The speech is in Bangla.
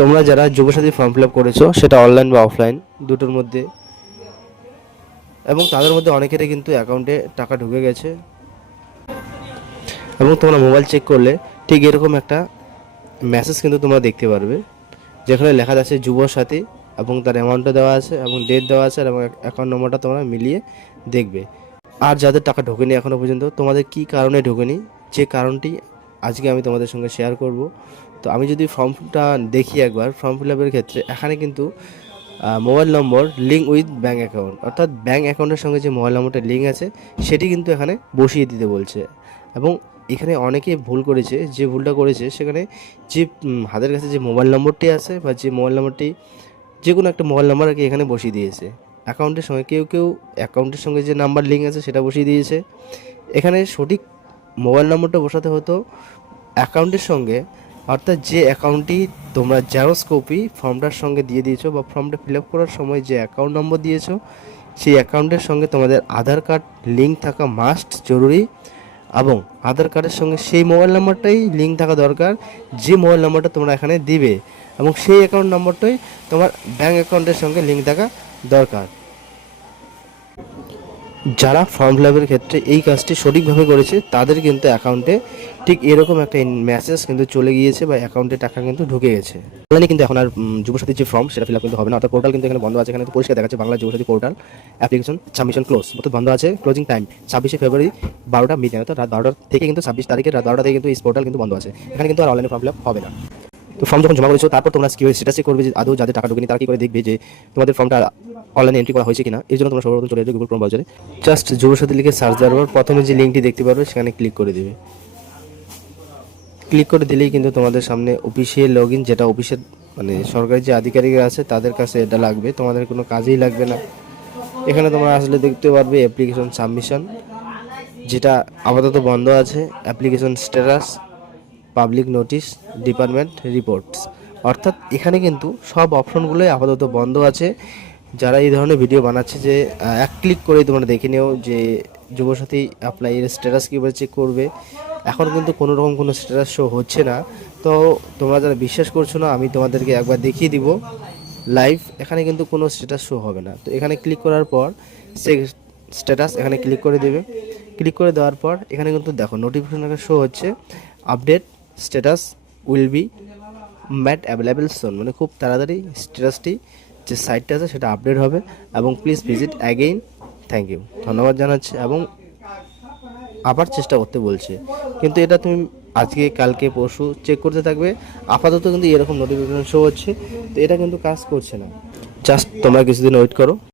তোমরা যারা যুবসাথী ফর্ম ফিল আপ করেছো সেটা অনলাইন বা অফলাইন দুটোর মধ্যে, এবং তাদের মধ্যে অনেকেরই কিন্তু অ্যাকাউন্টে টাকা ঢুকে গেছে, এবং তোমরা মোবাইল চেক করলে ঠিক এরকম একটা মেসেজ কিন্তু তোমরা দেখতে পারবে, যেখানে লেখা আছে যুবসাথী, এবং তার অ্যামাউন্টটা দেওয়া আছে এবং ডেট দেওয়া আছে এবং অ্যাকাউন্ট নম্বরটা তোমরা মিলিয়ে দেখবে। আর যাদের টাকা ঢোকেনি এখনও পর্যন্ত, তোমাদের কি কারণে ঢোকেনি, যে কারণটি আজকে আমি তোমাদের সঙ্গে শেয়ার করব। তো আমি যদি ফর্মটা দেখি একবার, ফর্ম ফিল আপের ক্ষেত্রে এখানে কিন্তু mobile number link with bank account, অর্থাৎ ব্যাঙ্ক অ্যাকাউন্টের সঙ্গে যে মোবাইল নম্বরটা লিঙ্ক আছে সেটি কিন্তু এখানে বসিয়ে দিতে বলছে। এবং এখানে অনেকে ভুল করেছে, যে ভুলটা করেছে সেখানে যে হাতের কাছে যে মোবাইল নম্বরটি আছে বা যে মোবাইল নম্বরটি, যে কোনো একটা মোবাইল নাম্বার আর কি এখানে বসিয়ে দিয়েছে অ্যাকাউন্টের সঙ্গে। কেউ কেউ অ্যাকাউন্টের সঙ্গে যে নাম্বার লিঙ্ক আছে সেটা বসিয়ে দিয়েছে। এখানে সঠিক মোবাইল নম্বরটা বসাতে হতো অ্যাকাউন্টের সঙ্গে, অর্থাৎ যে অ্যাকাউন্টটি তোমরা জেরক্স কপি ফর্মটার সঙ্গে দিয়ে দিয়েছো বা ফর্মটা ফিল আপ করার সময় যে অ্যাকাউন্ট নম্বর দিয়েছো সেই অ্যাকাউন্টের সঙ্গে তোমাদের আধার কার্ড লিঙ্ক থাকা মাস্ট জরুরি, এবং আধার কার্ডের সঙ্গে সেই মোবাইল নাম্বারটাই লিঙ্ক থাকা দরকার যে মোবাইল নাম্বারটা তোমরা এখানে দিবে, এবং সেই অ্যাকাউন্ট নম্বরটাই তোমার ব্যাঙ্ক অ্যাকাউন্টের সঙ্গে লিঙ্ক থাকা দরকার। যারা ফর্ম ফিল আপের ক্ষেত্রে এই কাজটি সঠিকভাবে করেছে তাদের কিন্তু অ্যাকাউন্টে ঠিক এরকম একটা মেসেজ কিন্তু চলে গিয়েছে বা অ্যাকাউন্টে টাকা কিন্তু ঢুকে গেছে। অনলাইনে কিন্তু এখন আর যুবসাথীর যে ফর্ম সেটা ফিল আপ কিন্তু হবে না, অর্থাৎ পোর্টাল কিন্তু এখানে বন্ধ আছে। এখানে তো পরিষ্কার দেখাচ্ছে Bangla Yuvasathi portal application submission close, অর্থাৎ বন্ধ আছে। ক্লোজিং টাইম 26শে ফেব্রুয়ারি 12টা মিড, অর্থাৎ রাত 12টা থেকে কিন্তু 26 তারিখের রাত 12টা থেকে কিন্তু এই পোর্টাল কিন্তু বন্ধ আছে। এখানে কিন্তু আর অনলাইনে ফর্ম ফিল আপ হবে না। তো ফর্ম যখন জমা করেছো তারপর তোমরা কীভাবে স্ট্যাটাস চেক করবে যে আদৌ যাদের টাকা ঢোকেনি তারা কী করে দেখবে যে তোমাদের ফর্মটা অনলাইনে এন্ট্রি করা হয়েছে কিনা। এর জন্য তোমরা সর্বপ্রথম চলে যাবে গুগল ক্রোম ব্রাউজারে, জাস্ট যুবসাথী লিখে সার্চ দেওয়ার পর প্রথমে যে লিঙ্কটি দেখতে পারবে সেখানে ক্লিক করে দেবে। ক্লিক করে দিলেই কিন্তু তোমাদের সামনে অফিসিয়াল লগ ইন, যেটা অফিসের মানে সরকারি যে আধিকারিকরা আছে তাদের কাছে এটা লাগবে, তোমাদের কোনো কাজেই লাগবে না। এখানে তোমরা আসলে দেখতে পারবে অ্যাপ্লিকেশন সাবমিশন, যেটা আপাতত বন্ধ আছে, application status, public notice, department reports, অর্থাৎ এখানে কিন্তু সব অপশনগুলোই আপাতত বন্ধ আছে। যারা এই ধরনের ভিডিও বানাচ্ছে যে এক ক্লিক করেই তোমরা দেখে নিও যে যুবসাথী অ্যাপ্লাইয়ের স্ট্যাটাস কীভাবে চেক করবে, এখন কিন্তু কোনো রকম কোনো স্ট্যাটাস শো হচ্ছে না। তো তোমরা যারা বিশ্বাস করছো না, আমি তোমাদেরকে একবার দেখিয়ে দিব লাইভ। এখানে কিন্তু কোনো স্ট্যাটাস শো হবে না। তো এখানে ক্লিক করার পর সে স্ট্যাটাস এখানে ক্লিক করে দেবে। ক্লিক করে দেওয়ার পর এখানে কিন্তু দেখো নোটিফিকেশন শো হচ্ছে, update status will be made available soon, মানে খুব তাড়াতাড়ি স্ট্যাটাসটি যে সাইটটা আছে সেটা আপডেট হবে, এবং please visit again, thank you, ধন্যবাদ জানাচ্ছে, এবং আবার চেষ্টা করতে বলছে। কিন্তু এটা তুমি আজকে কালকে পরশু চেক করতে থাকবে, আপাতত কিন্তু এরকম নোটিফিকেশন শো হচ্ছে। তো এটা কিন্তু কাজ করছে না, জাস্ট তোমরা কিছুদিন ওয়েট করো।